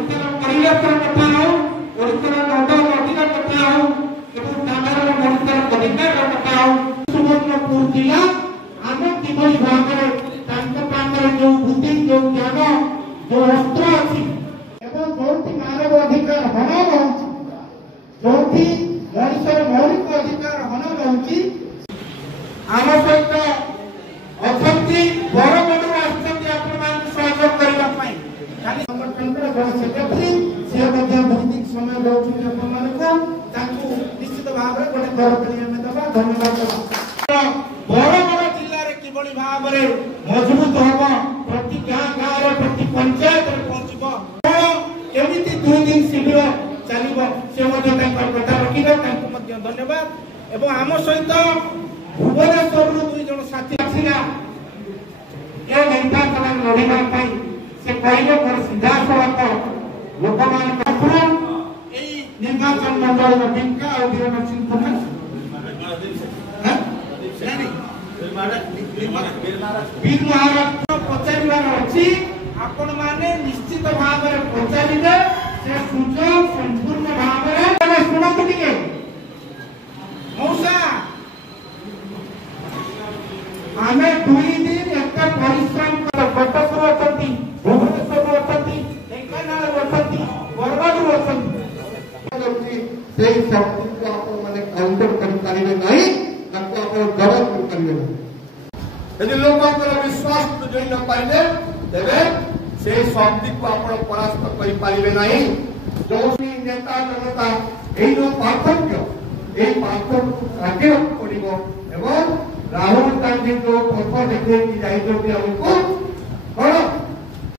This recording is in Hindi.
ओडिशार परिवेश कथा हो ओडिशार नद नदीर कथा हो एवं साधारण मनुष्यर अधिकार कथा हो सुवर्णपुर जिला आम किभली भाव में जो बुद्धि जो ज्ञान जो अस्त्र अच्छी एवं जो मानव अधिकार हन रही जो मनुष्यर मौलिक अधिकार हन रही आम सहित अच्छा बरगढ़ सहयोग करने संगठन सेक्रेटरी से भौतिक समय निश्चित भाव में गोटे दरकारी दबा धन्यवाद बरगढ़ जिले में किभली भाव में मजबूत हम प्रति गाँ गाँव प्रति पंचायत पहुंचब केमी 2 दिन शिविर चलो से कथा रखिले धन्यवाद एवं आम सहित भुवनेश्वर 2 जन साथी आसला ये निर्वाचन लड़ाई से कहले मोर सीधा सड़क लोक निर्वाचन मंडल बिंका और वीर सिंह कुमार वीर महाराज पचार अच्छी आपण मैंने निश्चित भाव में पचारे से सुजोग संपूर्ण भाव में शुणु टे मौसा आम 2 दिन एक परिश्रम कटक अच्छी भुवनेश्वर अच्छी ढेंकानाल अच्छी बरगढ़ अच्छी से शक्ति को आपने काउंटर करेंगे नहीं गलत करेंगे यदि लोकंर विश्वास जो न पाइले तेरे से शक्ति को आप परास्त करें नहीं जो नेता जनता यही पार्थक्य आगे पड़ो एवं राहुल गांधी जो पथ देखते हमको